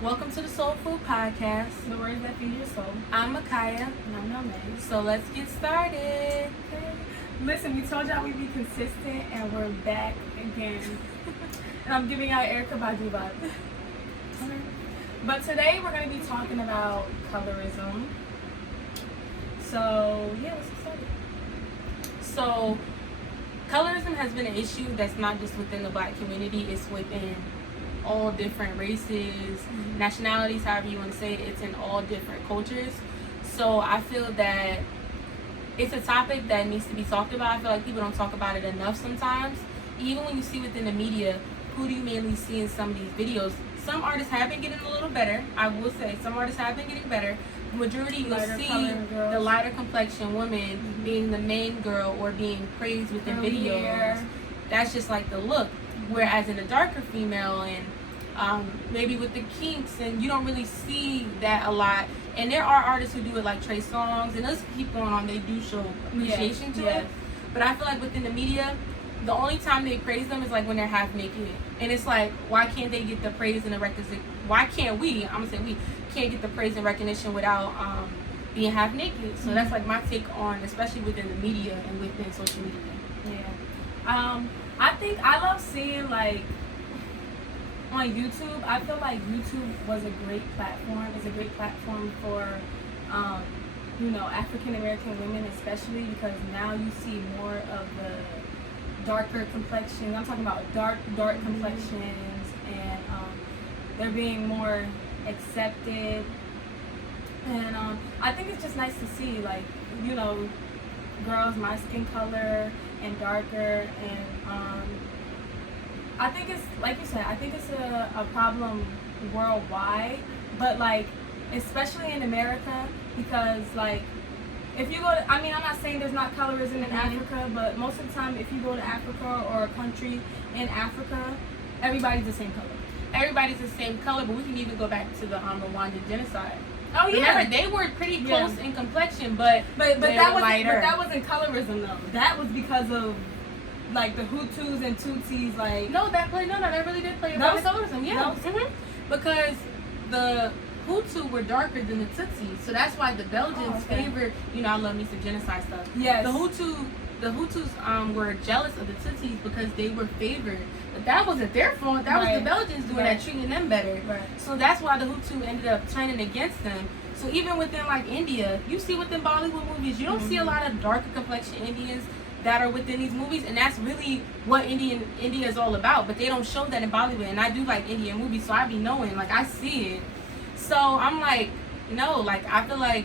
Welcome to the Soul Food Podcast. The words that feed your soul. I'm Mekhia. And I'm Mehlnae. So let's get started. Okay. Listen, we told y'all we'd be consistent, and we're back again. And I'm giving y'all Erica Badu vibes. But today we're going to be talking about colorism. So, yeah, let's get started. So, colorism has been an issue that's not just within the Black community, it's within all different races, nationalities, however you want to say it. It's in all different cultures. So I feel that it's a topic that needs to be talked about. I feel like people don't talk about it enough sometimes. Even when you see within the media, who do you mainly see in some of these videos? Some artists have been getting a little better. I will say some artists have been getting better. The majority you'll see the lighter complexion woman being the main girl or being praised within videos. That's just like the look. Whereas in the darker female and maybe with the kinks, and you don't really see that a lot. And there are artists who do it like Trey Songz, and those keep going on. They do show appreciation to it. But I feel like within the media, the only time they praise them is like when they're half naked. And it's like, why can't they get the praise and the recognition? Why can't we? I'm gonna say we can't get the praise and recognition without being half naked. So that's like my take on, especially within the media and within social media. Yeah. I think I love seeing like on YouTube. I feel like YouTube was a great platform. It's a great platform for African American women, especially because now you see more of the darker complexions. I'm talking about dark complexions, and they're being more accepted. And I think it's just nice to see, like, girls my skin color and darker, and I think it's, like you said, I think it's a problem worldwide, but like especially in America, because like if you go to, I'm not saying there's not colorism in Africa, but most of the time if you go to Africa or a country in Africa, everybody's the same color. Everybody's the same color, but we can even go back to the Rwandan genocide. Oh yeah, remember they were pretty close in complexion, but that wasn't colorism though. That was because of like the Hutus and Tutsis. Like that really did play a part in colorism. Yeah, because the Hutu were darker than the Tutsis, so that's why the Belgians favored. I love me some genocide stuff. Yes, the Hutus were jealous of the Tutsis because they were favored. But that wasn't their fault. That was the Belgians doing that, treating them better. Right. So that's why the Hutu ended up turning against them. So even within like India, you see within Bollywood movies, you don't see a lot of darker complexion Indians that are within these movies, and that's really what India is all about. But they don't show that in Bollywood, and I do like Indian movies, so I be knowing, like I see it. So I'm like, no, like I feel like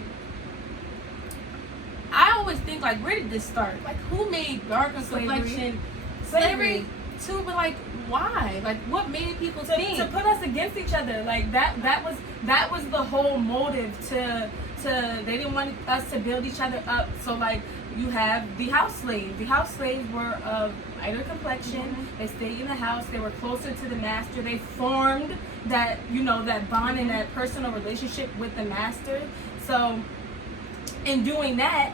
I always think like, where did this start? Like, who made darker complexion? Slavery too, but like, why? Like, what made people think to put us against each other? Like that was the whole motive. They didn't want us to build each other up. So like, you have the house slaves. The house slaves were of lighter complexion. They stayed in the house. They were closer to the master. They formed that that bond and that personal relationship with the master. So in doing that,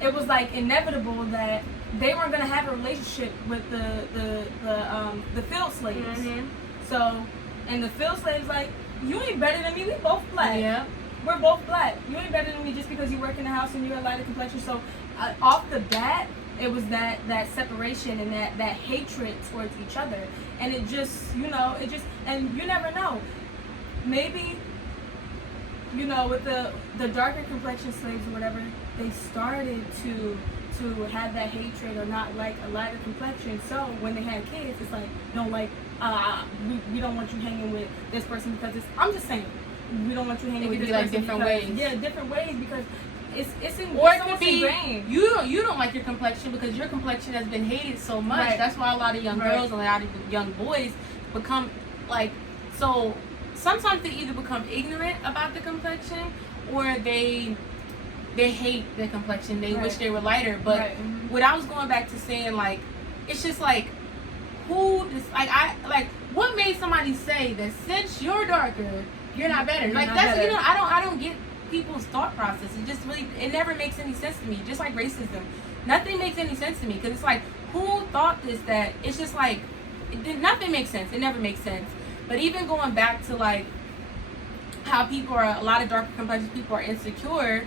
it was like inevitable that they weren't gonna have a relationship with the field slaves. So, and the field slaves like, you ain't better than me. We both black. Yeah. We're both black. You ain't better than me just because you work in the house and you're a lighter complexion. So, off the bat, it was that separation and that hatred towards each other. And it just, and you never know. Maybe, with the darker complexion slaves or whatever, they started to have that hatred or not like a lighter complexion. So when they had kids, it's like, we don't want you hanging with this person because I'm just saying, we don't want you hanging with this person. Different ways. Yeah, different ways, because it's in, or it could be ingrained. You don't like your complexion because your complexion has been hated so much. Right. That's why a lot of young girls and a lot of young boys become like, so sometimes they either become ignorant about the complexion or they hate their complexion. They wish they were lighter. But what I was going back to saying, like, it's just like, what made somebody say that since you're darker, you're not better? Like, that's better. I don't get people's thought process. It never makes any sense to me. Just like racism, nothing makes any sense to me, because it's like, who thought this? That it's just like, nothing makes sense. It never makes sense. But even going back to like how a lot of darker complexion people are insecure,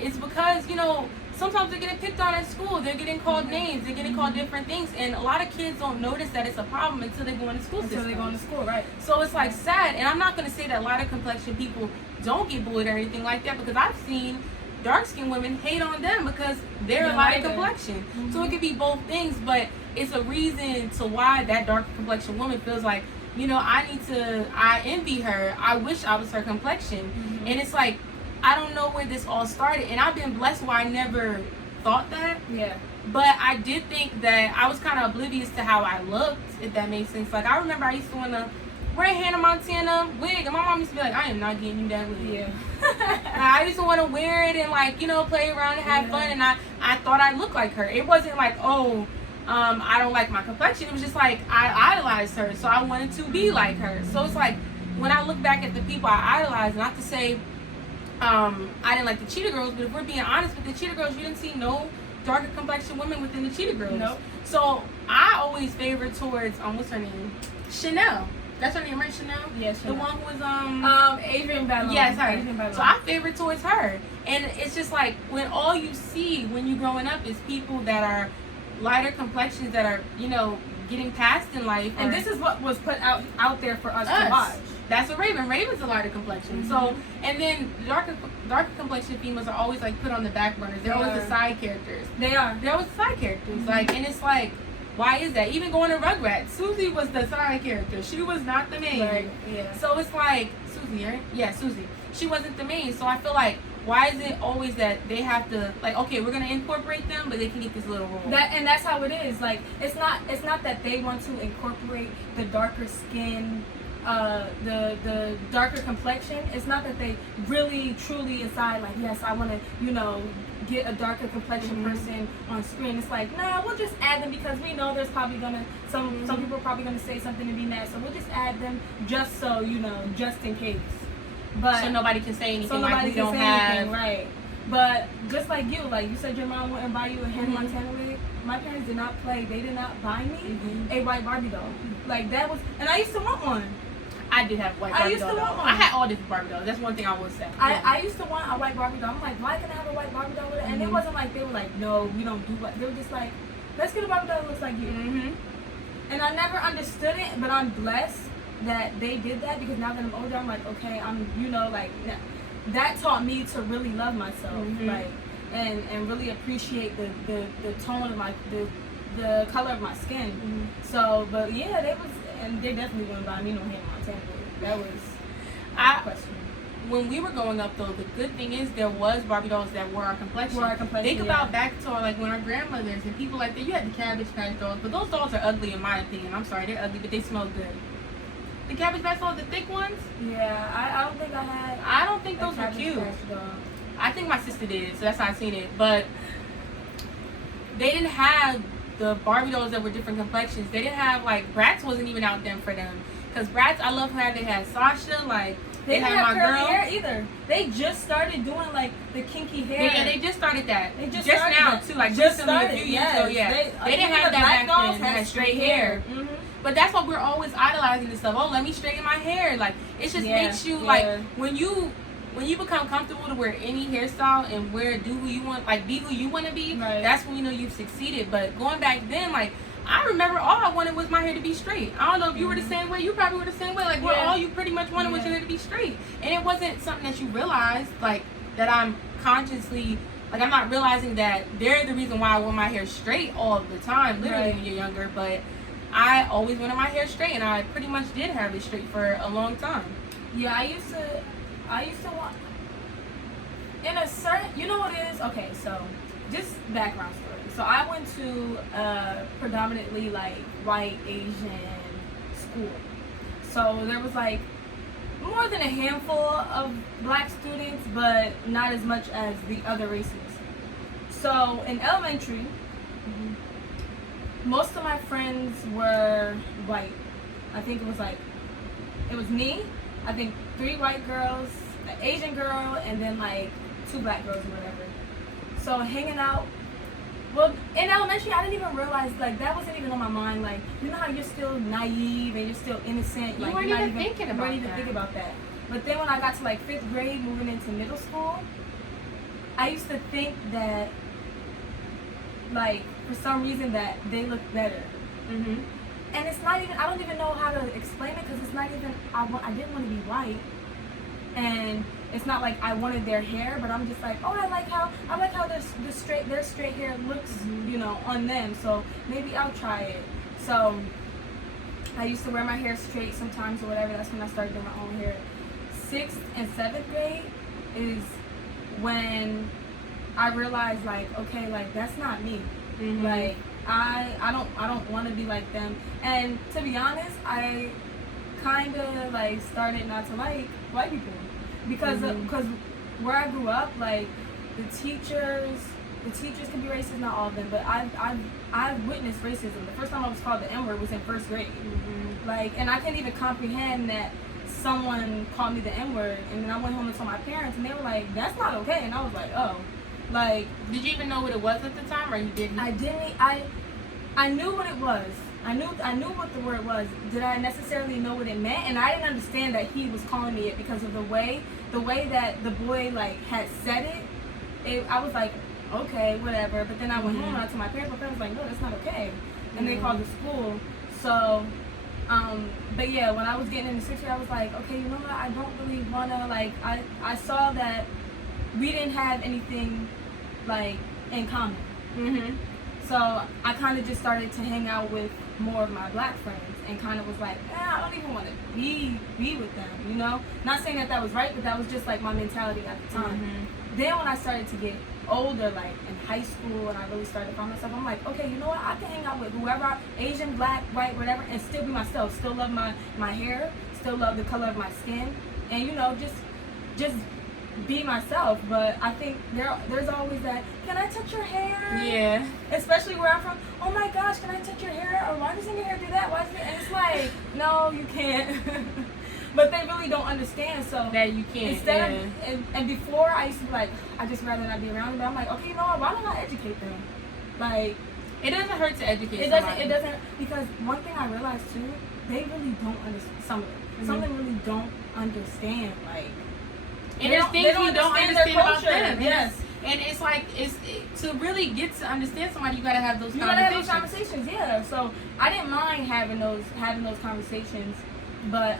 it's because, you know, sometimes they're getting picked on at school, they're getting called names, they're getting called different things, and a lot of kids don't notice that it's a problem until they go into school Until they go into school, right. So it's like sad, and I'm not going to say that lighter complexion people don't get bullied or anything like that, because I've seen dark-skinned women hate on them because they're a lighter complexion. So it could be both things, but it's a reason to why that darker complexion woman feels like, you know, I envy her, I wish I was her complexion. And it's like, I don't know where this all started, and I've been blessed where I never thought that. Yeah. But I did think that I was kind of oblivious to how I looked, if that makes sense. Like, I remember I used to want to wear a Hannah Montana wig, and my mom used to be like, I am not getting you that wig. Yeah. I used to want to wear it and, like, you know, play around and have fun, and I thought I looked like her. It wasn't like, oh, I don't like my complexion. It was just like, I idolized her, so I wanted to be like her. So it's like, when I look back at the people I idolized, not to say I didn't like the Cheetah Girls, but if we're being honest with the Cheetah Girls, you didn't see no darker complexion women within the Cheetah Girls. Nope. So I always favored towards what's her name? Chanel. That's her name, right? Chanel? Yes, The one who was Adrian Ballon. Yes, her. Adrian Ballon. So I favored towards her. And it's just like, when all you see when you growing up is people that are lighter complexions that are, you know, getting past in life. And this is what was put out there for us to watch. That's a Raven. Raven's a lighter complexion. So, and then darker complexion females are always like put on the back burners. They're always the side characters. They are. They're always the side characters. Like, and it's like, why is that? Even going to Rugrats, Susie was the side character. She was not the main. Right. Yeah. So it's like, Susie, right? Yeah, Susie. She wasn't the main. So I feel like, why is it always that they have to, like, okay, we're gonna incorporate them, but they can get this little role? That's how it is. Like, it's not that they want to incorporate the darker skin, the darker complexion. It's not that they really truly inside, like, yes, I want to, you know, get a darker complexion person on screen. It's like, nah, we'll just add them because we know there's probably gonna some people are probably gonna say something and be mad, so we'll just add them just so, you know, just in case. But so nobody can say anything. So like nobody we can don't say have anything, right? But just like you said, your mom wouldn't buy you a Hannah Montana wig. My parents did not play. They did not buy me a white Barbie doll. Like, that was, and I used to want one. I did have white Barbie I used to want one. I had all different Barbie dolls. That's one thing I will say. I used to want a white Barbie doll. I'm like, why can I have a white Barbie doll with it? And it wasn't like they were like, no, we don't do what. They were just like, let's get a Barbie doll that looks like you. And I never understood it, but I'm blessed that they did that, because now that I'm older, I'm like, okay, I'm, you know, like, that taught me to really love myself, like, and really appreciate the tone of my, the color of my skin. So, but yeah, they definitely wouldn't buy me no Hannah Montana. That was a question. When we were growing up, though, the good thing is there was Barbie dolls that were our complexion. Think about back to like when our grandmothers and people like that. You had the Cabbage Patch dolls, but those dolls are ugly in my opinion. I'm sorry, they're ugly, but they smell good. The Cabbage Patch dolls, the thick ones. Yeah, I don't think I had. I don't think those were cute. I think my sister did, so that's how I seen it. But they didn't have the Barbie dolls that were different complexions. They didn't have, like, Bratz wasn't even out then for them. Because Bratz, I love how they had Sasha, like, they didn't have my curly girl. hair either. They just started doing, like, the kinky hair. Yeah, they just started that. They just started now that. Too, like, just recently, started, a few years ago, yeah. They didn't have that back then. They had straight hair. But that's what we're always idolizing this stuff. Oh, let me straighten my hair. Like, it just makes you, like, when you become comfortable to wear any hairstyle and do who you want, like, be who you want to be, that's when you know you've succeeded. But going back then, like, I remember all I wanted was my hair to be straight. I don't know if you were the same way. You probably were the same way. Like, all you pretty much wanted was your hair to be straight. And it wasn't something that you realized, like, that I'm consciously, like, I'm not realizing that they're the reason why I want my hair straight all the time, literally when you're younger. But I always wanted my hair straight, and I pretty much did have it straight for a long time. Yeah, I used to want, in a certain, you know what it is? Okay, so, just background story. So I went to a predominantly, like, white Asian school. So there was, like, more than a handful of black students, but not as much as the other races. So in elementary, most of my friends were white. I think it was me, I think 3 white girls, an Asian girl, and then, like, 2 black girls or whatever. So hanging out, well, in elementary, I didn't even realize, like, that wasn't even on my mind. Like, you know how you're still naive and you're still innocent. You like, weren't you're even not thinking you about weren't even that. thinking about that. But then when I got to like 5th grade, moving into middle school, I used to think that, like, for some reason that they look better. Mhm. And it's not even, I don't even know how to explain it, because it's not even, I didn't want to be white. And it's not like I wanted their hair, but I'm just like, oh, I like how their straight hair looks, Mhm. you know, on them. So maybe I'll try it. So I used to wear my hair straight sometimes or whatever. That's when I started doing my own hair. 6th and 7th grade is when I realized, like, okay, like, that's not me. Mhm. Like, I don't want to be like them. And to be honest, I kind of like started not to like white people because where I grew up, like, the teachers can be racist, not all of them, but I've witnessed racism. The first time I was called the N-word was in 1st grade. Like, and I can't even comprehend that someone called me the N-word, and then I went home and told my parents, and they were like, that's not okay. And I was like, oh. Like, did you even know what it was at the time, or you didn't? I didn't. I knew what it was. I knew what the word was. Did I necessarily know what it meant? And I didn't understand that he was calling me it because of the way that the boy, like, had said it. I was like, okay, whatever. But then I went home and I told my parents. My parents were like, no, that's not okay. And they called the school. So, but yeah, when I was getting into 6th grade, I was like, okay, you know what? I don't really wanna, like, I saw that we didn't have anything, like, in common. So I kind of just started to hang out with more of my black friends and kind of was like, I don't even want to be with them, you know? Not saying that was right, but that was just like my mentality at the time. Then when I started to get older, like in high school, and I really started to find myself, I'm like, okay, you know what? I can hang out with whoever, Asian, black, white, whatever, and still be myself. Still love my hair, still love the color of my skin, and, you know, just be myself. But I think there's always that, can I touch your hair? Yeah. Especially where I'm from. Oh my gosh, can I touch your hair? Or why doesn't your hair do that? Why is it? And it's like, no, you can't. But they really don't understand. So that you can't. Instead of, and before I used to be like, I just rather not be around them. But I'm like, okay, you know what? Why don't I educate them? Like, it doesn't hurt to educate. It doesn't, because one thing I realized too, they really don't understand. Some of them really don't understand. Like, and there's things you don't understand about them. Yes. And it's like, to really get to understand somebody, you gotta have those conversations. You gotta have those conversations, yeah. So I didn't mind having those conversations, but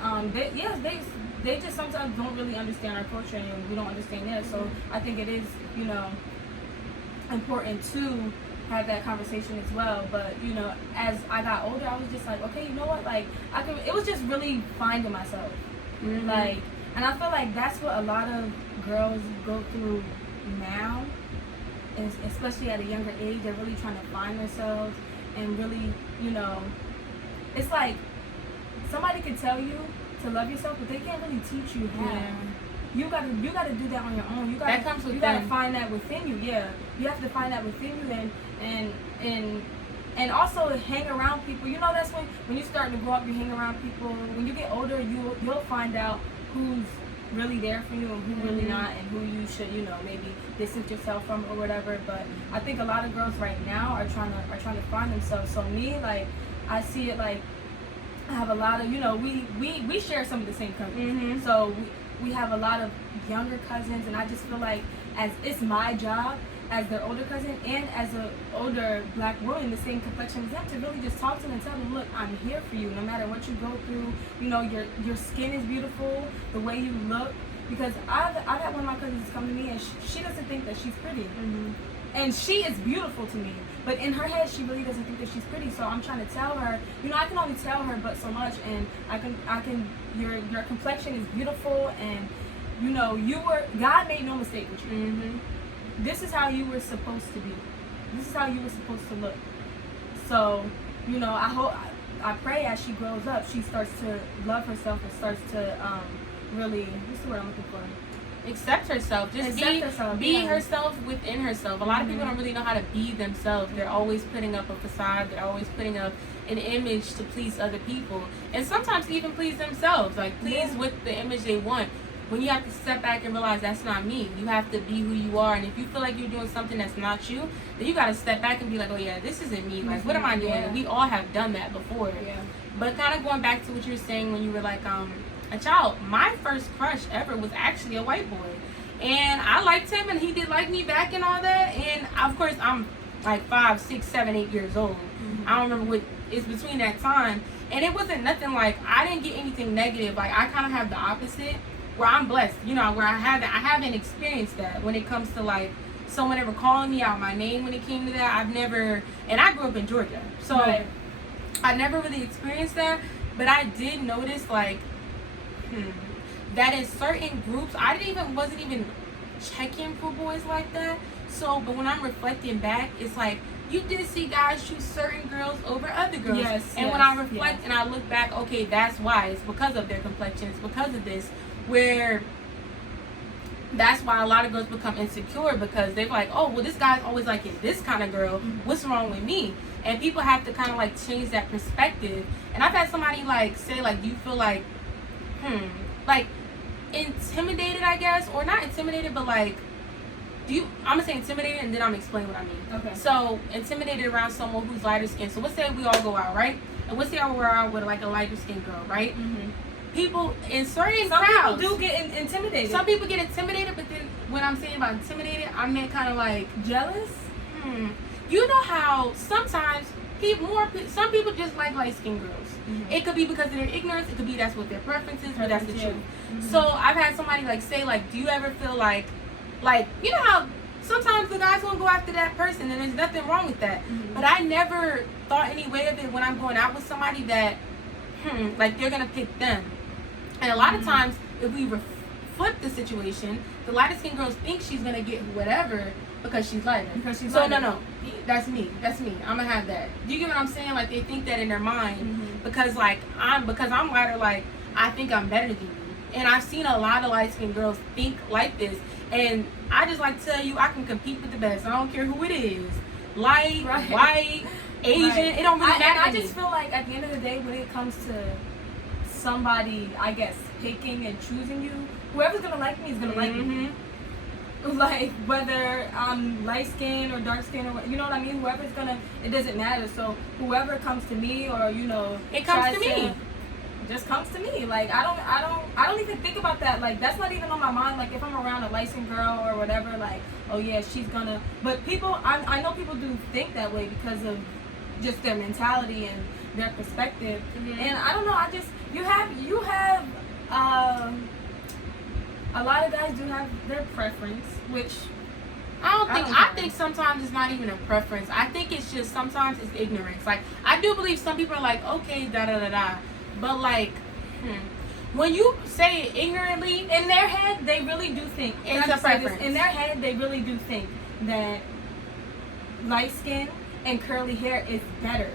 they just sometimes don't really understand our culture, and we don't understand theirs. So I think it is, you know, important to have that conversation as well. But, you know, as I got older, I was just like, okay, you know what? Like, it was just really finding myself, like. And I feel like that's what a lot of girls go through now, is especially at a younger age. They're really trying to find themselves and really, you know, it's like somebody could tell you to love yourself, but they can't really teach you how. Yeah. You gotta do that on your own. You gotta find that within you. Yeah, you have to find that within you, and also hang around people. You know, that's when you start to grow up, you hang around people. When you get older, you'll find out who's really there for you and who really not, and who you should, you know, maybe distance yourself from or whatever. But I think a lot of girls right now are trying to find themselves. So me, like, I see it like I have a lot of, you know, we share some of the same cousins. So we have a lot of younger cousins, and I just feel like as it's my job as their older cousin and as an older black woman, the same complexion as them, to really just talk to them and tell them, look, I'm here for you no matter what you go through. You know, your skin is beautiful, the way you look. Because I've had one of my cousins come to me, and she doesn't think that she's pretty. And she is beautiful to me, but in her head she really doesn't think that she's pretty. So I'm trying to tell her, you know, I can only tell her but so much, and I can your complexion is beautiful, and, you know, God made no mistake with you. This is how you were supposed to be. This is how you were supposed to look. So, you know, I pray as she grows up, she starts to love herself and starts to really, what's the word I'm looking for? Accept herself. Just be herself within herself. A lot of people don't really know how to be themselves. They're always putting up a facade. They're always putting up an image to please other people, and sometimes even please themselves. Like, please with the image they want. When you have to step back and realize that's not me. You have to be who you are. And if you feel like you're doing something that's not you, then you got to step back and be like, oh yeah, this isn't me. Like, what am I doing? And we all have done that before. But kind of going back to what you were saying when you were like, a child, my first crush ever was actually a white boy. And I liked him, and he did like me back and all that. And of course, I'm like 5, 6, 7, 8 years old. I don't remember what it's between that time. And it wasn't nothing like, I didn't get anything negative. Like, I kind of have the opposite, where I'm blessed, you know, where I haven't experienced that when it comes to like someone ever calling me out my name. When it came to that, I've never, and I grew up in Georgia, so Right. I never really experienced that. But I did notice like that in certain groups, wasn't even checking for boys like that. So, but when I'm reflecting back, it's like, you did see guys choose certain girls over other girls. Yes, and yes, when I reflect yes. and I look back, okay, that's why. It's because of their complexion. It's because of this. Where that's why a lot of girls become insecure, because they're like, oh, well, this guy's always liking this kind of girl. What's wrong with me? And people have to kind of like change that perspective. And I've had somebody like say, like, do you feel like, like intimidated, I guess, or not intimidated, but like, I'm gonna say intimidated, and then I'm gonna explain what I mean. Okay. So intimidated around someone who's lighter skinned. So let's say we all go out, right? And let's say I go out with like a lighter skinned girl, right? People in certain Some crowds, people do get intimidated. some people get intimidated, but then when I'm saying about intimidated, I meant kind of like, jealous. you know how sometimes some people just like light skinned girls. It could be because of their ignorance. It could be that's what their preference is, but that's the truth. So I've had somebody like say, like, do you ever feel like you know how sometimes the guys won't go after that person, and there's nothing wrong with that. But I never thought any way of it when I'm going out with somebody that like they're gonna pick them. And a lot of times, if we flip the situation, the lighter skinned girls think she's gonna get whatever because she's lighter. No, that's me. I'm gonna have that. Do you get what I'm saying? Like, they think that in their mind because I'm lighter. Like, I think I'm better than you. And I've seen a lot of light skinned girls think like this. And I just like to tell you, I can compete with the best. I don't care who it is, light, white, Asian. It don't really matter. I just feel like at the end of the day, when it comes to somebody, I guess, picking and choosing you, whoever's gonna like me is gonna like me. Like, whether I'm light skinned or dark skinned, or you know what I mean. Whoever's gonna, it doesn't matter. So whoever comes to me, or it comes to me. Just comes to me. Like, I don't even think about that. Like, that's not even on my mind. Like, if I'm around a light skinned girl or whatever, like, oh yeah, she's gonna. But people, I know people do think that way because of just their mentality and their perspective. And I don't know. You have a lot of guys do have their preference, which I think sometimes it's not even a preference. I think it's just sometimes it's ignorance. Like, I do believe some people are like, okay, da da da da, but like, when you say it ignorantly, in their head they really do think it's a preference. In their head they really do think that light skin and curly hair is better.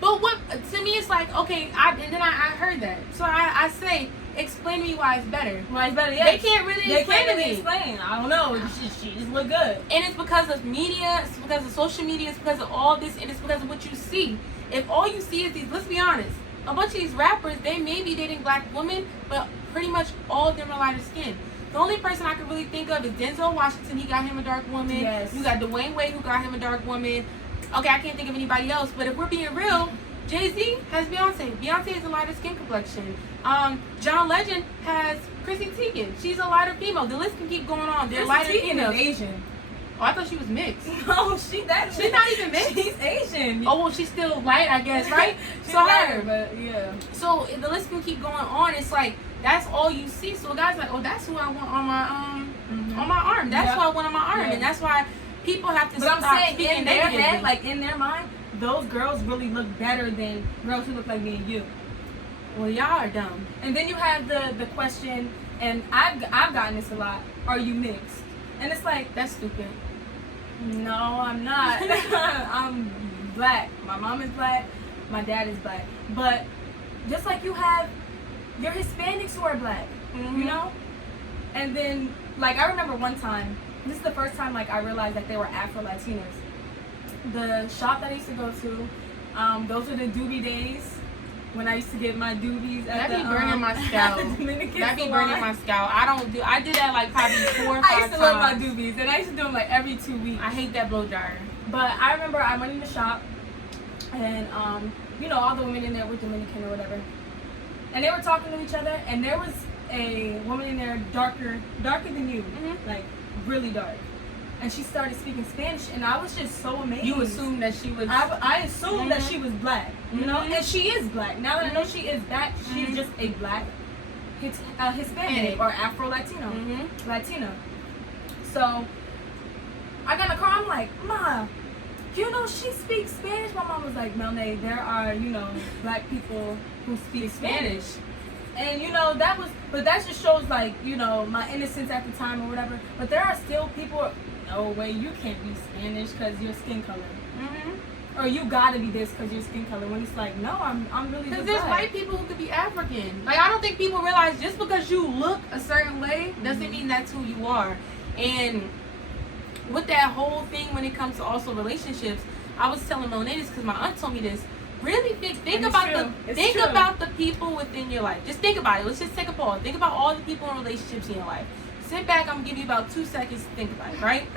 But what to me it's like, okay, I heard that, so I say, explain to me why it's better. Why it's better? Yeah. They can't really explain to me. I don't know. She just look good. And it's because of media. It's because of social media. It's because of all this, and it's because of what you see. If all you see is these, let's be honest, a bunch of these rappers, they may be dating black women, but pretty much all of them are lighter skin. The only person I can really think of is Denzel Washington. He got him a dark woman. Yes. You got Dwayne Wade, who got him a dark woman. Okay, I can't think of anybody else. But if we're being real, Jay-Z has Beyonce. Beyonce is a lighter skin complexion. John Legend has Chrissy Teigen. She's a lighter female. The list can keep going on. They're lighter females. Is Asian. Oh, I thought she was mixed. No, she's not even mixed. She's Asian. Oh, well, she's still light, I guess, right? She's so lighter, but yeah. So the list can keep going on. It's like, that's all you see. So a guy's like, oh, that's who I want on my arm. That's who I want on my arm, and that's why people have to stop speaking negatively. Head, like in their mind, those girls really look better than girls who look like me and you. Well, y'all are dumb. And then you have the question, and I've gotten this a lot. Are you mixed? And it's like, that's stupid. No, I'm not. I'm black. My mom is black. My dad is black. But just like you have your Hispanics who are black, you know? And then, like, I remember one time, this is the first time, like, I realized that they were Afro-Latinos. The shop that I used to go to, those were the doobie days. When I used to get my doobies at that be burning my scalp. That be burning my scalp. I did that like probably 4 or 5 times. I used to love my doobies, and I used to do them like every 2 weeks. I hate that blow dryer. But I remember I went in the shop, and you know, all the women in there were Dominican or whatever. and they were talking to each other, and there was a woman in there darker than you, like really dark. And she started speaking Spanish, and I was just so amazed. You assumed that she was... I assumed that she was black, you know? And she is black. Now that I know she is black, she's just a black Hispanic or Afro-Latino. Latina. So, I got in the car, I'm like, Ma, you know, she speaks Spanish. My mom was like, Mehlnae, there are, you know, black people who speak Spanish. And, you know, that just shows, like, you know, my innocence at the time or whatever. But there are still people, no way, you can't be Spanish because your skin color. Or you gotta be this because your skin color. When it's like, no, I'm really because there's white people who could be African. Like, I don't think people realize just because you look a certain way doesn't mean that's who you are. And with that whole thing when it comes to also relationships, I was telling Mehlnae this because my aunt told me this. Really think about about the people within your life. Just think about it. Let's just take a pause. Think about all the people in relationships in your life. Sit back. I'm gonna give you about 2 seconds to think about it, right?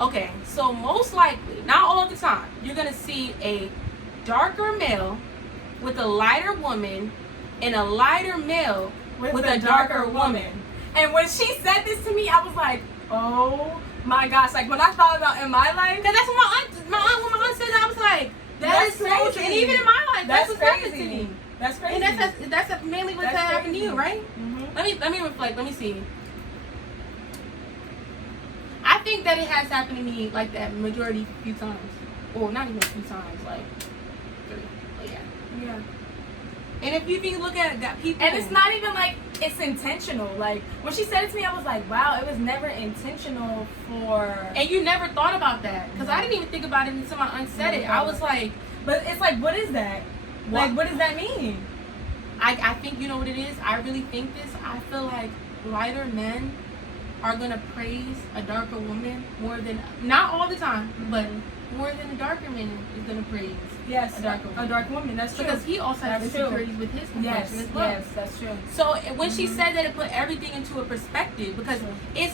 Okay, so most likely, not all the time, you're gonna see a darker male with a lighter woman and a lighter male with a darker woman. And when she said this to me, I was like, oh my gosh. Like, when I thought about in my life, because that's what when my aunt said that, I was like, that's so crazy. And even in my life, that's what's happened to me. That's crazy. And that's mainly what's happened to you, right? Let me reflect. Let me see. I think that it has happened to me like that few times. Well, not even a few times, like 3. But yeah. And if you look at that people, and it's not even like it's intentional. Like, when she said it to me, I was like, wow, it was never intentional for. And you never thought about that, because I didn't even think about it until my aunt said it. I was like, but it's like, what is that? Like, what does that mean? I think, you know what it is. I really think this. I feel like lighter men are gonna praise a darker woman more than, not all the time, but more than a darker man is gonna praise a darker woman. That's true. Because he also has insecurities with his complexion as well. Yes, that's true. So when she said that, it put everything into a perspective, because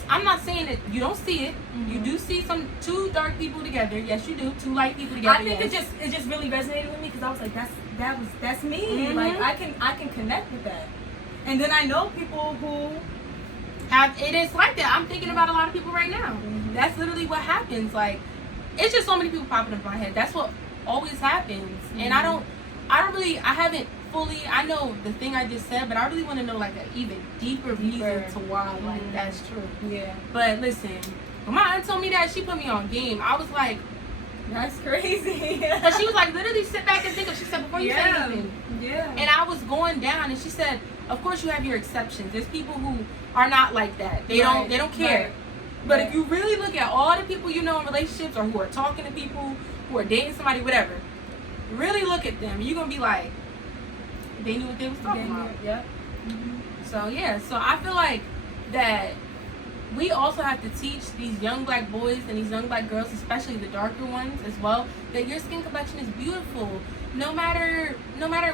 I'm not saying that you don't see it. You do see 2 dark people together. Yes, you do. 2 light people together. I think it just really resonated with me, because I was like, that's me. Like, I can connect with that. And then I know people who it is like that. I'm thinking about a lot of people right now. That's literally what happens. Like, it's just so many people popping up in my head. That's what always happens. And I haven't fully, I know the thing I just said, but I really want to know like an even deeper reason to why like that's true. Yeah. But listen, when my aunt told me that, she put me on game. I was like, that's crazy. But she was like, literally sit back and think of, she said, before you say anything. Yeah. And I was going down, and she said, of course you have your exceptions. There's people who are not like that. They don't care. But if you really look at all the people you know in relationships, or who are talking to people, who are dating somebody, whatever, really look at them. You're gonna be like, they knew what they was talking about. Yep. So yeah, so I feel like that we also have to teach these young black boys and these young black girls, especially the darker ones as well, that your skin complexion is beautiful. No matter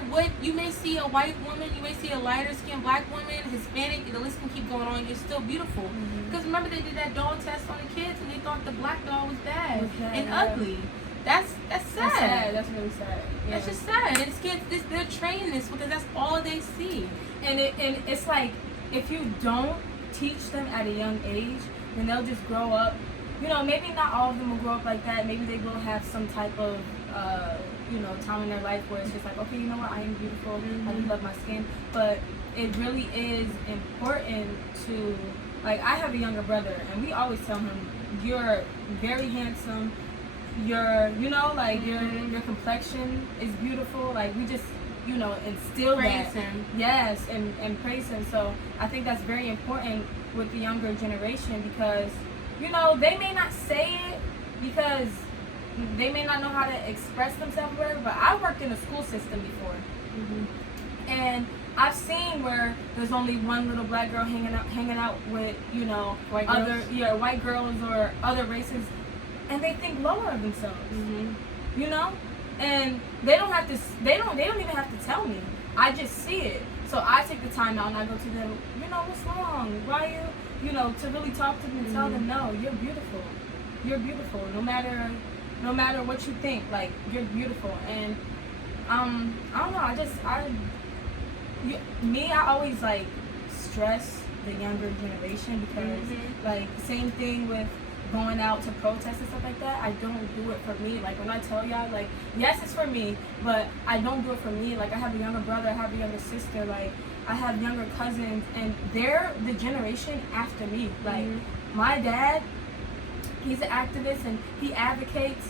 what, you may see a white woman, you may see a lighter skinned black woman, Hispanic, the list can keep going on, you're still beautiful. Because remember, they did that doll test on the kids, and they thought the black doll was bad and ugly. That's sad. That's sad. That's really sad. Yeah. That's just sad. And these kids, they're trained this because that's all they see. And it's like, if you don't teach them at a young age, then they'll just grow up. You know, maybe not all of them will grow up like that. Maybe they will have some type of time in their life where it's just like, okay, you know what, I am beautiful, I do love my skin. But it really is important to, like, I have a younger brother, and we always tell him, you're very handsome, your complexion is beautiful. Like, we just, instill praise that. him. Yes, and praise him. So I think that's very important with the younger generation, because, they may not say it because they may not know how to express themselves or whatever, but I worked in a school system before. And I've seen where there's only one little black girl hanging out with, white girls or other races, and they think lower of themselves. And they don't even have to tell me. I just see it. So I take the time out and I go to them, what's wrong? Why to really talk to them and tell them, no, you're beautiful. You're beautiful. No matter what you think, like, you're beautiful. And I don't know, I always like stress the younger generation because like same thing with going out to protest and stuff like that. I don't do it for me. Like when I tell y'all, like, yes, it's for me, but I don't do it for me. Like I have a younger brother, I have a younger sister, like I have younger cousins, and they're the generation after me. Like my dad, he's an activist and he advocates,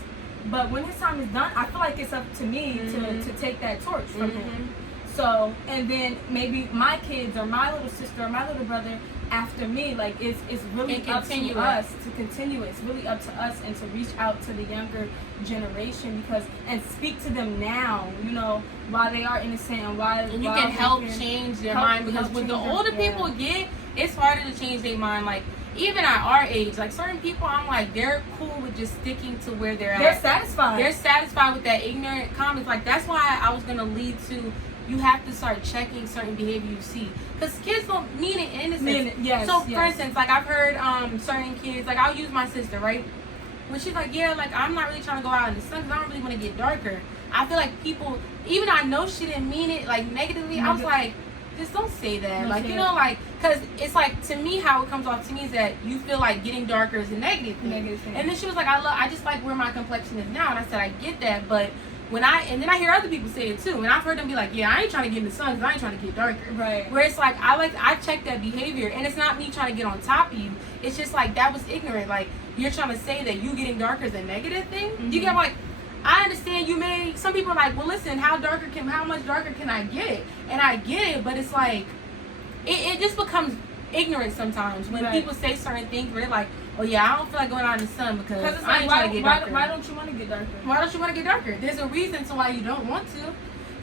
but when his time is done, I feel like it's up to me to take that torch from him. So, and then maybe my kids or my little sister or my little brother after me, like it's really up to us to continue it. It's really up to us and to reach out to the younger generation and speak to them now, you know, while they are innocent and you can help change their mind, because when the older people get, it's harder to change their mind. Like even at our age, like certain people, I'm like, they're cool with just sticking to where they're at. They're satisfied. They're satisfied with that ignorant comments. Like that's why I was gonna lead to, you have to start checking certain behavior you see, because kids don't mean it innocent. For instance, like I've heard certain kids, like I'll use my sister, right, when she's like, yeah, like I'm not really trying to go out in the sun because I don't really want to get darker. I feel like people, even I know she didn't mean it like negatively, I was like, just don't say that. Like, you know, like, because it's like, to me, how it comes off to me is that you feel like getting darker is a negative thing. And then she was like, I just like where my complexion is now. And I said, I get that, but then I hear other people say it too, and I've heard them be like, yeah, I ain't trying to get in the sun because I ain't trying to get darker. Right. Where it's like, I check that behavior, and it's not me trying to get on top of you. It's just like, that was ignorant. Like, you're trying to say that you getting darker is a negative thing. You get, like, I understand some people are like, well, listen, how much darker can I get? And I get it, but it's like, it just becomes ignorant sometimes when people say certain things where they're like, oh yeah, I don't feel like going out in the sun because I ain't trying to get darker. Why don't you want to get darker? Why don't you want to get darker? There's a reason to why you don't want to.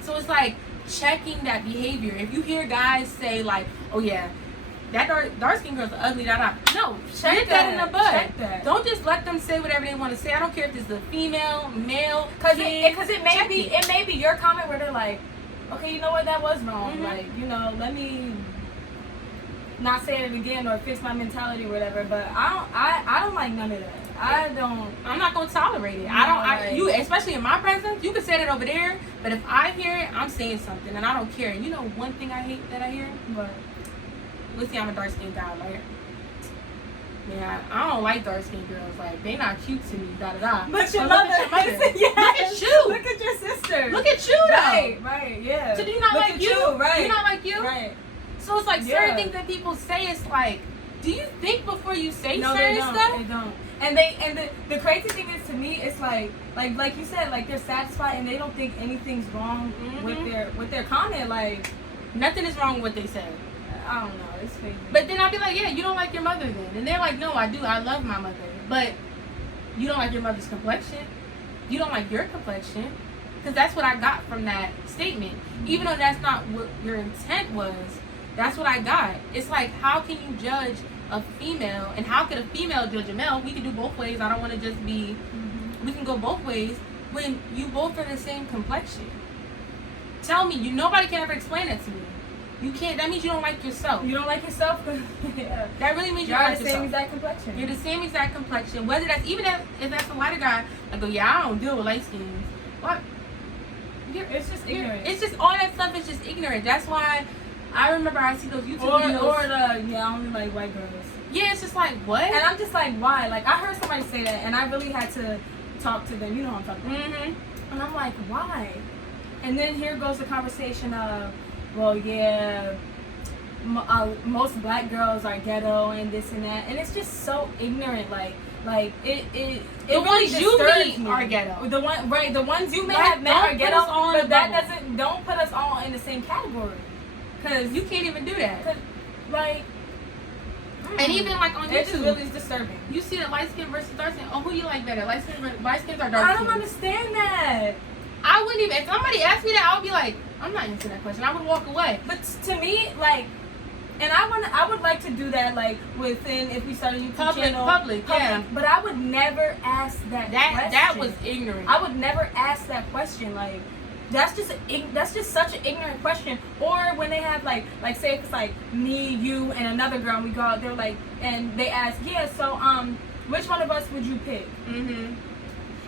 So it's like checking that behavior. If you hear guys say like, oh yeah, that dark skin girl's ugly, no, check that in the bud. Check that. Don't just let them say whatever they want to say. I don't care if it's a female, male, because it may be your comment where they're like, okay, you know what, that was wrong. Like, you know, let me not say it again or fix my mentality or whatever. But I don't like none of that. I'm not gonna tolerate it. You, especially in my presence, you can say that over there, but if I hear it, I'm saying something and I don't care. And you know one thing I hate that I hear? What? Let's see, I'm a dark skinned guy, like, yeah, I don't like dark skinned girls. Like, they not cute to me, But your mother. Look at you. Look at your sister. Look at you, though. Right, yeah. So do you not like you? Right. You not like you? Right. So it's like certain things that people say, it's like, do you think before you say certain stuff? No, they don't. And the crazy thing is, to me, it's like you said, like they're satisfied and they don't think anything's wrong with their comment. Like nothing is wrong with what they say. I don't know. It's crazy. But then I'll be like, yeah, you don't like your mother then. And they're like, no, I do. I love my mother. But you don't like your mother's complexion. You don't like your complexion. Because that's what I got from that statement. Even though that's not what your intent was, that's what I got. It's like, how can you judge a female? And how could a female judge a male? We can do both ways. I don't want to just be, we can go both ways. When you both are the same complexion. Tell me, nobody can ever explain that to me. You can't. That means you don't like yourself. You don't like yourself? Yeah. That really means you don't like yourself. You're the same exact complexion. You're the same exact complexion. Whether that's, even if that's a lighter guy, I go, yeah, I don't deal with light skins. What? It's just ignorant. It's just, all that stuff is just ignorant. That's why I remember I see those YouTube videos. Or I only like white girls. Yeah, it's just like, what? And I'm just like, why? Like, I heard somebody say that, and I really had to talk to them. You know what I'm talking about. And I'm like, why? And then here goes the conversation of, well, yeah, most black girls are ghetto and this and that, and it's just so ignorant. Like it the really ones you meet me. Are ghetto. The ones you may have met are ghetto, but that don't put us all in the same category. Cause you can't even do that. And even like on YouTube, it's just really disturbing. You see the light skin versus dark skin. Oh, who do you like better? Light skins or dark skin? I don't understand that. I wouldn't even, if somebody asked me that, I would be like, I'm not answering that question. I would walk away. But to me, like, and I would like to do that, like, within, if we start a YouTube channel. Public, yeah. But I would never ask that question. That was ignorant. I would never ask that question. Like, that's just such an ignorant question. Or when they have, like say if it's, like, me, you, and another girl, and we go out there, like, and they ask, yeah, so, which one of us would you pick?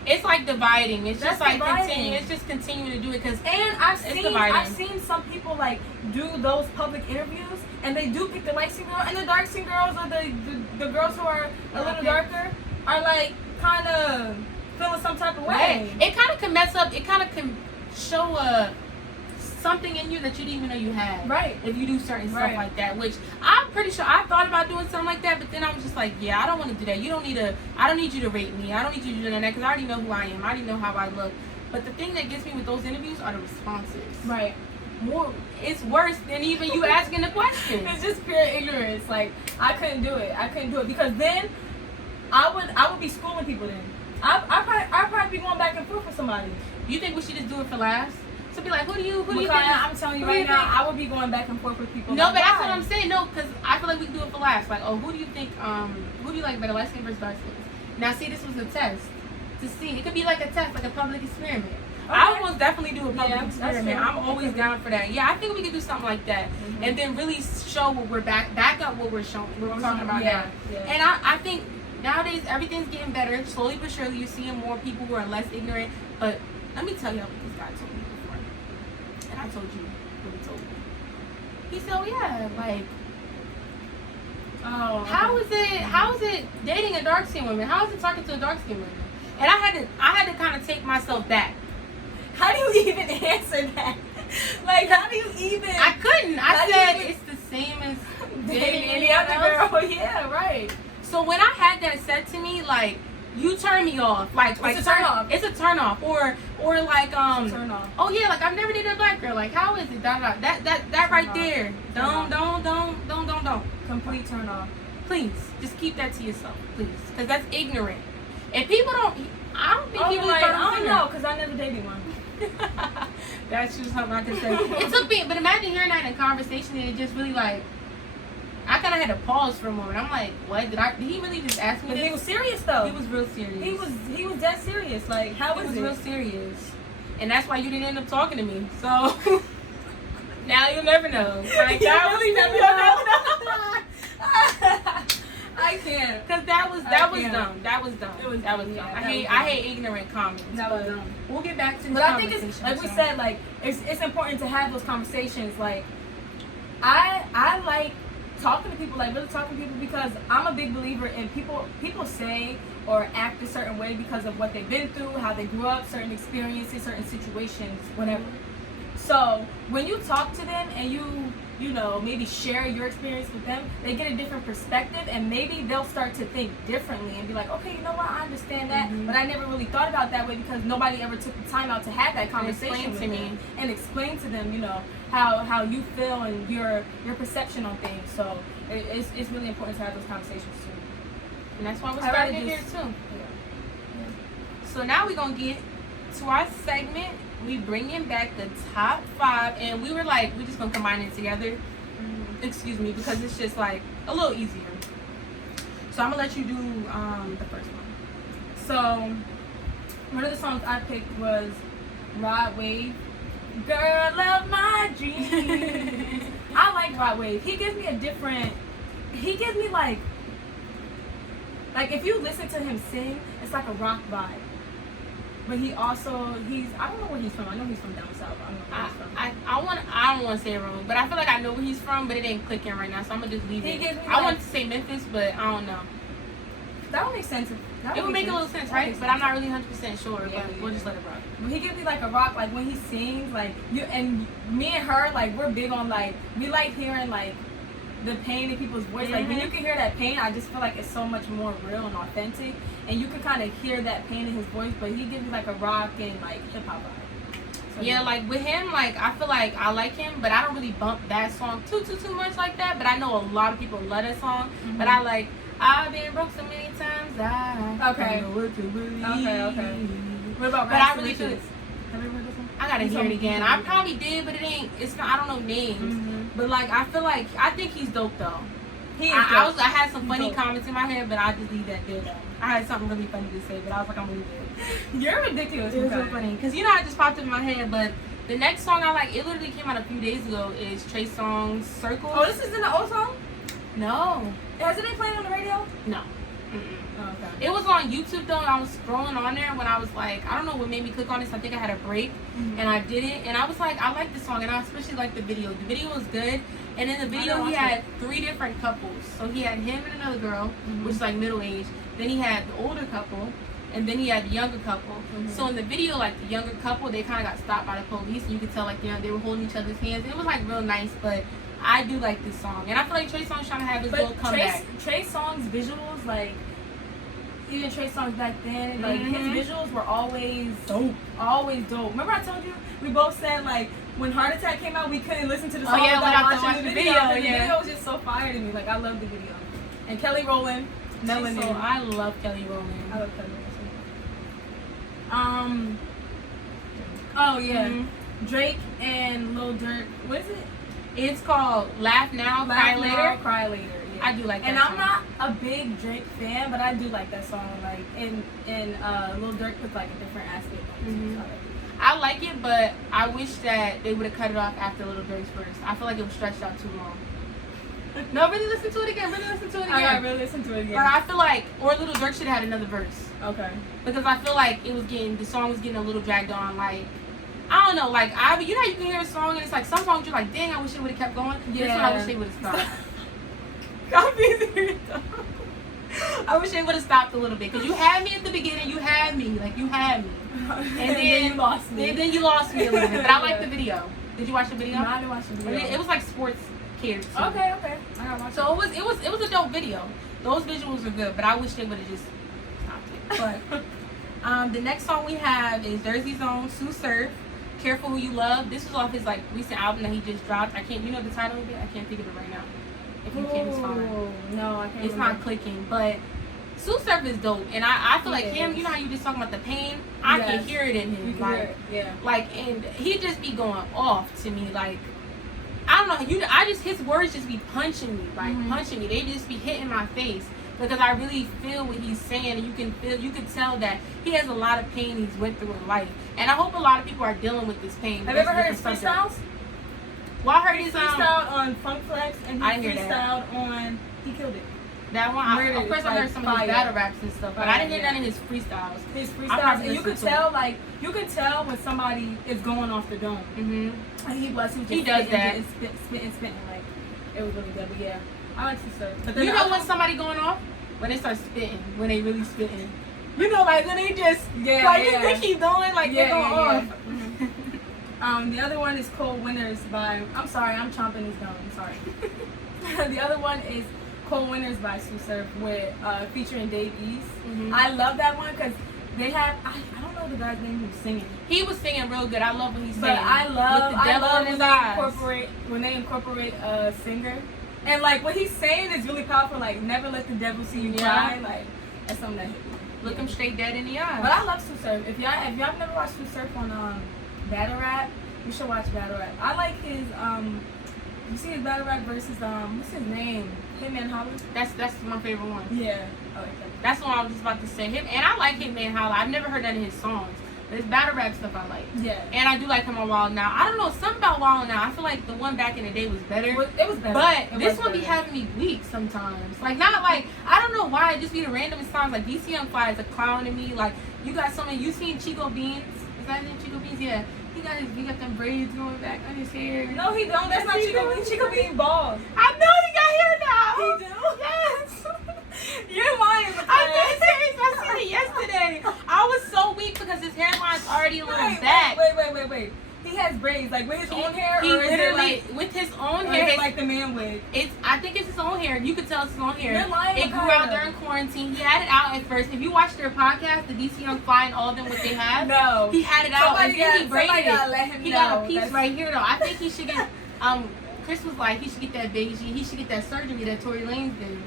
It's like dividing. It's That's just like dividing. continuing. It's just continuing to do it because And dividing. I've seen some people like do those public interviews, and they do pick the light skin girl, and the dark skin girls or the girls who are a little darker are like kind of feeling some type of way. It kind of can mess up. It kind of can show something in you that you didn't even know you had. Right. If you do certain stuff like that, which I'm pretty sure I thought about doing something like that, but then I was just like, yeah, I don't want to do that. I don't need you to rate me. I don't need you to do that because I already know who I am. I already know how I look. But the thing that gets me with those interviews are the responses. Right. It's worse than even you asking the question. It's just pure ignorance. Like, I couldn't do it because then I would be schooling people then. I'd probably be going back and forth with somebody. You think we should just do it for laughs? So be like, who do you think? I'm telling you right now, I would be going back and forth with people. No, like, but that's why? what I'm saying. No, because I feel like we can do it for laughs. Like, oh, who do you think? Who do you like better, light skin versus dark skin? Now, see, this was a test to see. It could be like a test, like a public experiment. Okay. I would most definitely do a public experiment. I'm always down for that. Yeah, I think we could do something like that, and then really show what we're back up what we're showing. What we're talking about now. Yeah. And I think nowadays everything's getting better. Slowly but surely, you're seeing more people who are less ignorant. But let me tell you what this guy told me before. And I told you what he told me. He said, oh yeah, like, how is it dating a dark skinned woman? How is it talking to a dark skinned woman? And I had to kind of take myself back. How do you even answer that? Like, how do you even? I couldn't. I said it's the same as dating any other girl. Yeah, right. So when I had that said to me, like, you turn me off. Like it's a turn off. It's a turn off. Or like it's a turn off. Oh yeah, like I've never dated a black girl. Like how is it? That right there. Don't. Complete turn off. Please, just keep that to yourself, please, because that's ignorant. If people don't, I don't think people like, I don't know, because I never dated one. That's just something I can say. It took me, but imagine hearing that in a conversation and it just really like. I kind of had to pause for a moment. I'm like, what? Did he really just ask me this? He was serious though. He was real serious. He was dead serious. Like, how was it? He was real serious. And that's why you didn't end up talking to me. So now you'll never know. Like, that really never know. I can't. Cause that was dumb. That was dumb. That was dumb. I hate ignorant comments. That was dumb. We'll get back to this. But I think it's like we said, like it's important to have those conversations. Like I like talking to people, like really talking to people, because I'm a big believer in people say or act a certain way because of what they've been through, how they grew up, certain experiences, certain situations, whatever. So when you talk to them and you know, maybe share your experience with them, they get a different perspective, and maybe they'll start to think differently and be like, okay, you know what, I understand that, but I never really thought about it that way because nobody ever took the time out to have that conversation with me and explain to them, you know, how you feel and your perception on things. So it's really important to have those conversations too. And that's why we're starting here too. Yeah. So now we're gonna get to our segment. We bringing back the top 5, and we were like, we're just gonna combine it together. Excuse me, because it's just like a little easier. So I'm gonna let you do the first one. So one of the songs I picked was Rod Wave, Girl of My Dreams. I like Rod Wave. He gives me like if you listen to him sing, it's like a rock vibe. But I don't know where he's from. I know he's from down south. I don't know where he's from. I don't want to say it wrong, but I feel like I know where he's from, but it ain't clicking right now, so I'm gonna just leave it. I want to say Memphis, but I don't know. That would make sense. It would make a little sense, right? But I'm not really 100% sure, but we'll just let it rock. But he gives me like a rock, like when he sings, like you and me and her, like we're big on like we like hearing like the pain in people's voice. Like when you can hear that pain, I just feel like it's so much more real and authentic, and you can kind of hear that pain in his voice. But he gives me like a rock and like hip hop vibe. So, yeah, like with him, like I feel like I like him, but I don't really bump that song too much like that. But I know a lot of people love that song. But I like I've been broke so many times. I don't know what to believe. Okay. What about? But I really do. Have you heard this one? I gotta hear it again. I probably did, but it's not. I don't know names. But like I think he's dope though. He is dope. I had some funny comments in my head, but I just leave that there. I had something really funny to say, but I was like, I'm gonna leave it. You're ridiculous. It was so funny because I just popped up in my head. But the next song I like, it literally came out a few days ago, is Trey Songz Circles. Oh, this is in the old song? No. Has it been playing on the radio? No. Mm-mm. Okay. It was on YouTube though. I was scrolling on there when I was like, I don't know what made me click on this. I think I had a break, and I did it, and I was like, I like this song, and I especially like the video. The video was good, and in the video he had 3 different couples. So he had him and another girl, which is like middle age. Then he had the older couple, and then he had the younger couple. So in the video, like the younger couple, they kind of got stopped by the police, and you could tell like they were holding each other's hands. It was like real nice, but I do like this song, and I feel like Trey Songz trying to have his little comeback. Trey Songz visuals, like even Trey Songz back then, like his visuals were always dope. Always dope. Remember I told you we both said like when Heart Attack came out, we couldn't listen to the song without watching the video. The video was just so fire to me. Like I love the video. And Kelly Rowland, Mehlnae. So I love Kelly Rowland. I love Kelly Rowland. Oh yeah, Drake and Lil Durk. What is it? It's called Laugh Now, Cry Later. Cry Later. Yeah. I do like that and song. I'm not a big Drake fan, but I do like that song. Like, and Lil Durk puts like a different aspect on it. So I like it, but I wish that they would have cut it off after Lil Durk's verse. I feel like it was stretched out too long. No, really listen to it again. Really listen to it again. I gotta really listen to it again. But I feel like, or Lil Durk should have had another verse. Okay. Because I feel like the song was getting a little dragged on. Like, I don't know, like, you know, you can hear a song and it's like some songs you're like, dang, I wish it would have kept going. Yeah. This one I wish they would have stopped. I wish they would have stopped a little bit. Because you had me at the beginning, you had me. And then you lost me. Then you lost me a little bit. But I like the video. Did you watch the video? No, I didn't watch the video. It was like sports kids. Too. Okay. I gotta watch so it was a dope video. Those visuals are good, but I wish they would have just stopped it. But the next song we have is Jersey's own Sue Surf. Careful Who You Love. This was off his like recent album that he just dropped. You know the title of it? I can't think of it right now. If you can, it's fine. No, I can't. It's not clicking, but Sue Surf is dope, and I feel like him. You know how you just talking about the pain? I can hear it in him. You can hear it. Yeah. Like, and he just be going off to me. Like, I don't know. His words just be punching me, punching me. They just be hitting my face. Because I really feel what he's saying, and you can tell that he has a lot of pain he's went through in life, and I hope a lot of people are dealing with this pain. Have you ever heard his freestyles? Well, I heard his freestyled on Funk Flex, and he freestyled on He Killed It. That one, of course, I heard some of his battle raps and stuff, but I didn't hear none of his freestyles. His freestyles, and you could tell when somebody is going off the dome. And he does that. And spitting, like it was really good. But yeah, I like to surf. But then you know when somebody going off? When they start spitting, when they really spitting. You know, like when they just they keep going, like they're going off. The other one is Cold Winters by. I'm sorry, I'm chomping this gum. I'm sorry. The other one is Cold Winters by Sue Surf with featuring Dave East. I love that one because they have. I don't know the guy's name who was singing. He was singing real good. I love what he's saying. But I love when when they incorporate a singer. And like what he's saying is really powerful. Like never let the devil see you cry. Like that's something that hit me. Look him straight dead in the eye. But I love Sue Surf. If y'all never watched Sue Surf on Battle Rap, you should watch Battle Rap. I like his you see his Battle Rap versus what's his name? Hitman Holla. That's my favorite one. Yeah, I like that. That's what I was just about to say. Him, and I like Hitman Holla. I've never heard none of his songs. But his battle rap stuff I like. Yeah. And I do like him on Wild Now. I don't know, something about Wild Now. I feel like the one back in the day was better. It was better. But this one be having me weak sometimes. Like, not like, I don't know why. It just be the randomest times. Like, DC Young Fly is a clown to me. Like, you got something. You seen Chico Beans? Is that his name? Chico Beans? Yeah. He got them braids going back on his hair. No, he don't. That's not Chico Beans. Chico Beans bald. I know he got hair now. He do? Yes. You're lying. I'm serious. I seen it yesterday. I was so weak because his hairline's already a little back. Wait. He has braids, like with his own hair, he or is literally it like, with his own hair. It's like the man wig. I think it's his own hair. You could tell it's his own hair. You're lying. It grew out during quarantine. He had it out at first. If you watch their podcast, the DC Young Fly and all of them, what they have, no, he had it out and then he braided it. He got a piece That's... right here though. I think he should get. Chris was like he should get that beige. He should get that surgery that Tory Lanez did.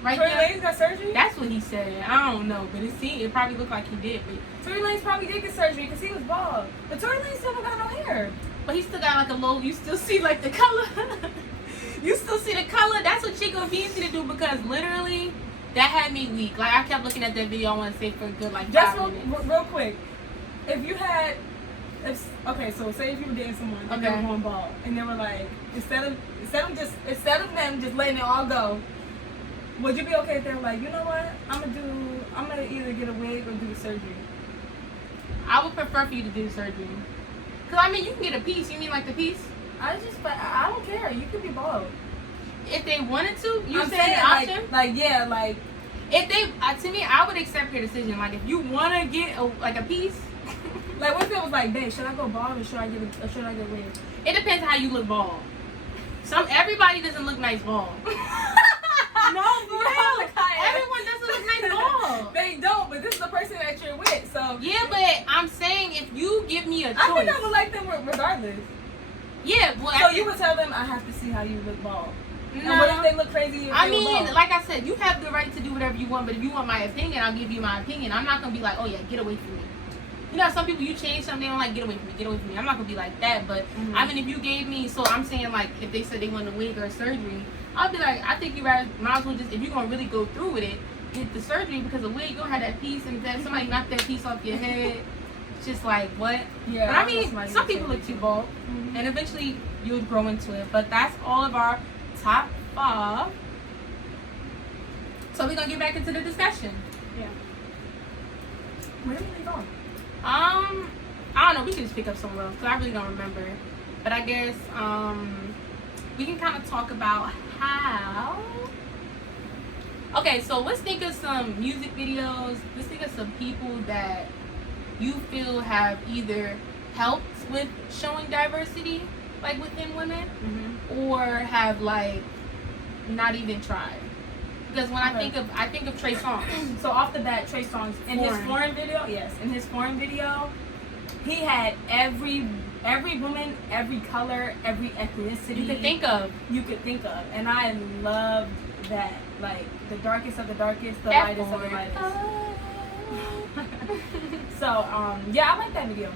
Right Tory there. Lanez got surgery? That's what he said. I don't know, but it probably looked like he did. But Tory Lanez probably did get surgery because he was bald. But Tory Lanez still don't got no hair. But he still got like a low. You still see like the color. You still see the color. That's what Chico Beans need to do because literally that had me weak. Like I kept looking at that video. I want to say for a good like 5 minutes. Real quick, if you had. So say if you were dating someone and they were going bald and they were like instead of them just letting it all go, Would you be okay if they were like, you know what? I'm gonna either get a wig or do the surgery. I would prefer for you to do the surgery. Cause I mean, you can get a piece. You mean like the piece? I don't care. You could be bald. If they wanted to, I'm saying the option. Like If they, to me, I would accept your decision. Like if you wanna get a piece. Like what if it was like, babe, should I go bald or should I get a wig? It depends how you look bald. Everybody doesn't look nice bald. No, for real. Everyone doesn't look nice bald. They don't, but this is the person that you're with, so. Yeah, but I'm saying if you give me a choice. I think I would like them regardless. Yeah, well. So you would tell them, I have to see how you look bald. No. And what if they look crazy? I mean, like I said, you have the right to do whatever you want, but if you want my opinion, I'll give you my opinion. I'm not going to be like, oh yeah, get away from me. You know, some people, you change something, they don't like, get away from me. I'm not going to be like that, but I mean, if you gave me, so I'm saying like, if they said they want a wig or a surgery, I'll be like, I think you might as well just, if you're going to really go through with it, get the surgery, because a wig, you're going to have that piece, and if somebody knocked that piece off your head, it's just like, what? Yeah. But I mean, some people look too bald, and eventually you'll grow into it, but that's all of our top 5. So we're going to get back into the discussion. Yeah. Where did we go? I don't know, we can just pick up somewhere else, because I really don't remember. But I guess, we can kind of talk about how. Okay, so let's think of some music videos. Let's think of some people that you feel have either helped with showing diversity, like within women, or have like not even tried. Because when I think of Trey Songz. So off the bat, Trey Songz in his foreign video, he had every woman, every color, every ethnicity you could think of, and I loved that. Like the darkest of the darkest, the lightest of the lightest. So yeah, I like that video.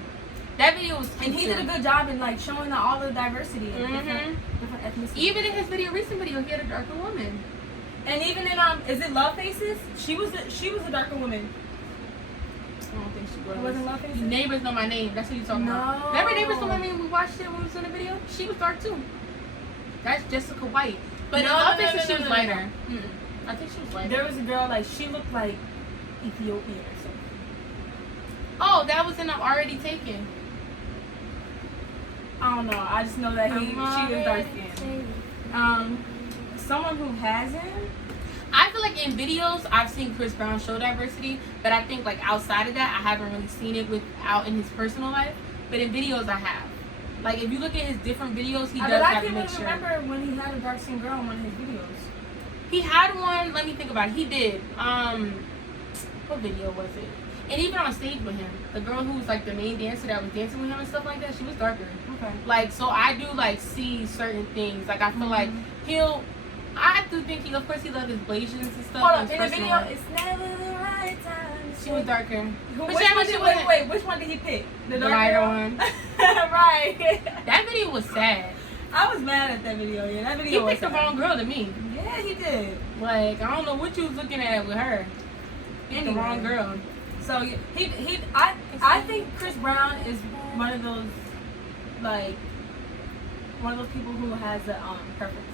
That video was cute, and he did a good job in like showing all the diversity and different ethnicities. Even in his recent video, he had a darker woman. And even in is it Love Faces? She was a darker woman. I don't think she was. It wasn't Love Faces? Neighbors Know My Name. That's what you're talking about. Remember Neighbors Know My Name? We watched it when we was in the video. She was dark too. That's Jessica White. But in Love Faces, she was lighter. I think she was lighter. There was a girl like she looked like Ethiopian or something. Oh, that was in I'm Already Taken. I don't know. I just know that she was dark skinned. Someone who hasn't. I feel like in videos I've seen Chris Brown show diversity, but I think like outside of that I haven't really seen it out in his personal life. But in videos I have. Like if you look at his different videos, he does have a mixture. I remember when he had a dark skinned girl in one of his videos. He had one. Let me think about it. He did. What video was it? And even on stage with him, the girl who was like the main dancer that was dancing with him and stuff like that, she was darker. Okay. Like so, I do like see certain things. Like I feel like I do think of course he loves his Blasians and stuff. Hold up, in the video, it's never the right time. She was darker. Wait, which one did he pick? The lighter one. Right. That video was sad. I was mad at that video. Yeah, that video. He picked the wrong girl to me. Yeah, he did. Like I don't know what you was looking at with her. Picked the wrong girl. So I think Chris Brown is one of those people who has a preference.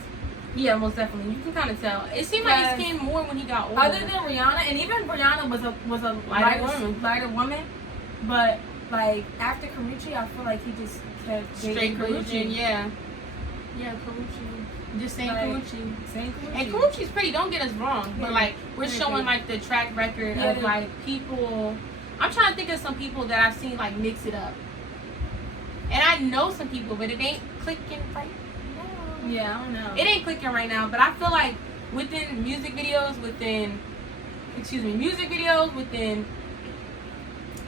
Yeah, most definitely. You can kind of tell. It seemed like it came more when he got older. Other than Rihanna, and even Rihanna was a lighter woman, but like after Karuchi, I feel like he just kept straight Karuchi. Yeah, Karuchi. Just saying Karuchi. And Karuchi's pretty. Don't get us wrong, but like we're showing like the track record of like people. I'm trying to think of some people that I've seen like mix it up, and I know some people, but it ain't clicking right now. Yeah, I don't know. It ain't clicking right now, but I feel like within music videos, within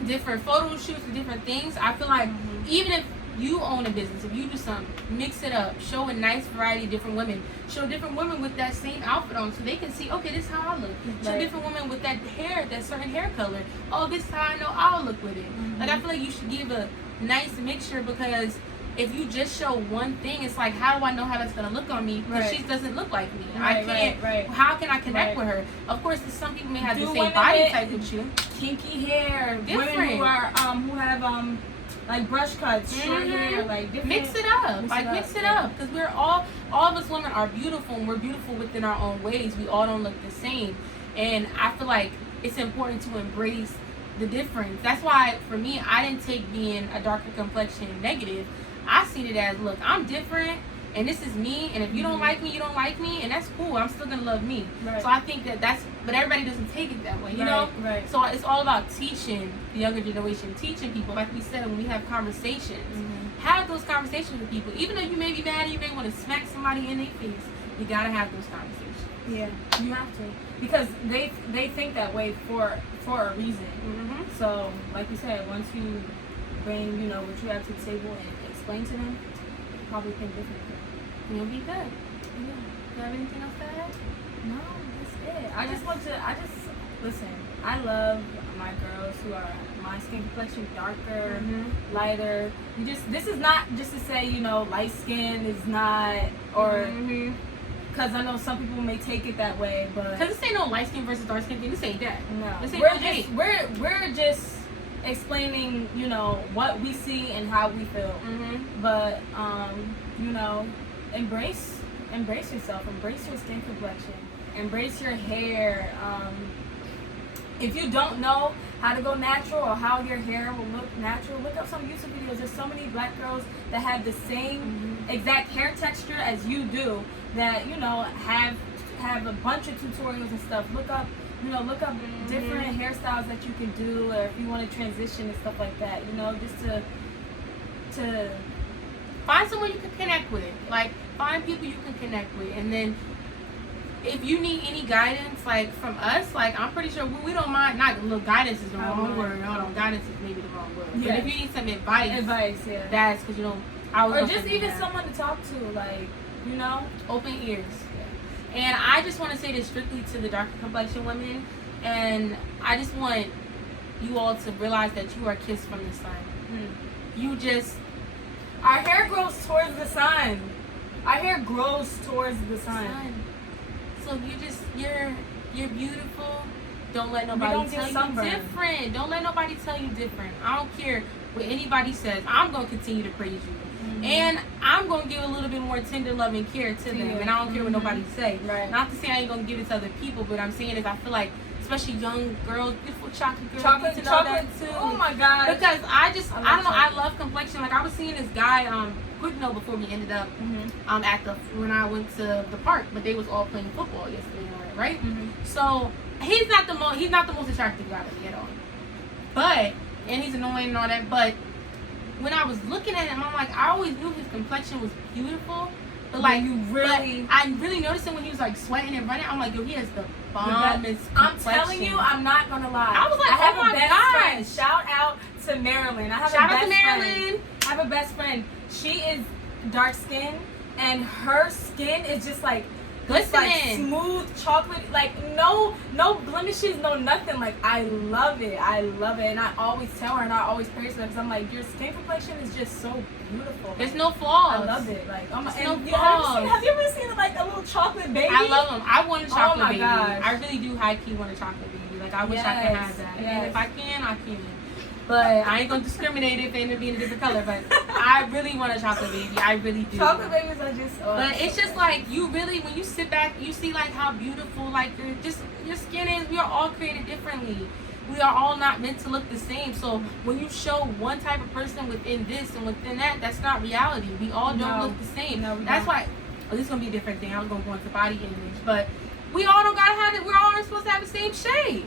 different photo shoots and different things, I feel like even if you own a business, if you do something, mix it up, show a nice variety of different women, show different women with that same outfit on so they can see, okay, this is how I look. Show different women with that hair, that certain hair color. Oh, this is how I know I'll look with it. Like I feel like you should give a nice mixture, because if you just show one thing, it's like, how do I know how that's gonna look on me? Because she doesn't look like me. I can't. How can I connect with her? Of course, some people may have the same body type with you. Kinky hair. Different. Women who have like brush cuts, short hair, like different. Mix it up, mix it up, because we're all of us women are beautiful, and we're beautiful within our own ways. We all don't look the same, and I feel like it's important to embrace the difference. That's why for me, I didn't take being a darker complexion negative. I seen it as, look, I'm different, and this is me, and if you don't like me, you don't like me, and that's cool. I'm still gonna love me. Right. So I think that's, but everybody doesn't take it that way, you know? Right. So it's all about teaching the younger generation, teaching people, like we said, when we have conversations, have those conversations with people. Even though you may be mad and you may want to smack somebody in their face, you gotta have those conversations. Yeah, you have to, because they think that way for a reason. So, like you said, once you bring, you know, what you have to the table and explain to them, they probably think differently. You'll be good. Yeah. Do you have anything else to add? No, that's it. I just listen. I love my girls who are my skin complexion darker, lighter. This is not just to say, you know, light skin is not, or because I know some people may take it that way, but because this ain't no light skin versus dark skin thing. This ain't that. No, this ain't we're just explaining, you know, what we see and how we feel. But you know, embrace yourself, embrace your skin complexion, embrace your hair. If you don't know how to go natural or how your hair will look natural, look up some YouTube videos. There's so many black girls that have the same exact hair texture as you do, that, you know, have a bunch of tutorials and stuff. Look up different hairstyles that you can do, or if you want to transition and stuff like that, you know, just to find someone you can connect with. Like, find people you can connect with, and then if you need any guidance, like from us, like I'm pretty sure we don't mind. Not, look, guidance is the wrong word. Hold on, guidance is maybe the wrong word. Yeah. But if you need some advice, yeah, that's because, you know, or just even someone to talk to, like, you know, open ears. And I just want to say this strictly to the darker complexion women, and I just want you all to realize that you are kissed from the sun. You just, our hair grows towards the sun. Our hair grows towards the sun. So you're beautiful. Don't let nobody tell you different. Don't let nobody tell you different. I don't care what anybody says. I'm gonna continue to praise you, and I'm gonna give a little bit more tender love and care to them. And I don't care what nobody say. Right. Not to say I ain't gonna give it to other people, but I'm saying is I feel like, especially young girls, beautiful chocolate girls, chocolate that too. Oh my God. Because I don't know. I love complexion. Like I was seeing this guy. Quick note before we ended up when I went to the park, but they was all playing football yesterday night, right? So he's not the most attractive guy to me at all, and he's annoying and all that. But when I was looking at him, I'm like, I always knew his complexion was beautiful, but like I really noticed him when he was like sweating and running. I'm like, yo, he has the bombest complexion. I'm telling you, I'm not gonna lie. I was like, I have oh my a best friend. Shout out to Marilyn. Shout out to Marilyn. I have a best friend. She is dark skinned, and her skin is just like glistening, smooth chocolate, like no blemishes, no nothing. Like I love it, and I always tell her and I always praise her because I'm like, your skin complexion is just so beautiful. There's no flaws. I love it. Like, have you ever seen like a little chocolate baby? I love them. I want a chocolate baby. Gosh. I really do high key want a chocolate baby. Like I wish I could have that. Yes. And if I can, I can. But I ain't gonna discriminate if they end up being a different color. But I really want a chocolate baby. I really do. Chocolate babies are just. But it's just like you really, when you sit back, you see like how beautiful like your skin is. We are all created differently. We are all not meant to look the same. So when you show one type of person within this and within that, that's not reality. We all don't look the same. No, that's why. Well, this is gonna be a different thing. I was gonna go into body image, but we all don't gotta have it. We're all supposed to have the same shape.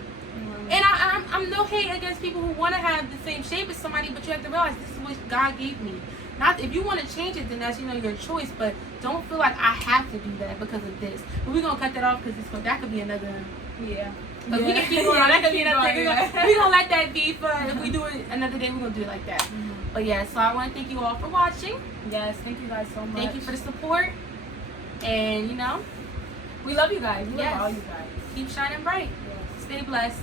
And I'm no hate against people who want to have the same shape as somebody, but you have to realize this is what God gave me. Not if you want to change it, then that's, you know, your choice. But don't feel like I have to do that because of this. But we're gonna cut that off because that could be another. Yeah. But we can keep going. That could be another thing. We're gonna let that be. For if we do it another day, we're gonna do it like that. But yeah, so I want to thank you all for watching. Yes, thank you guys so much. Thank you for the support. And you know, we love you guys. We love all you guys. Keep shining bright. Yes. Stay blessed.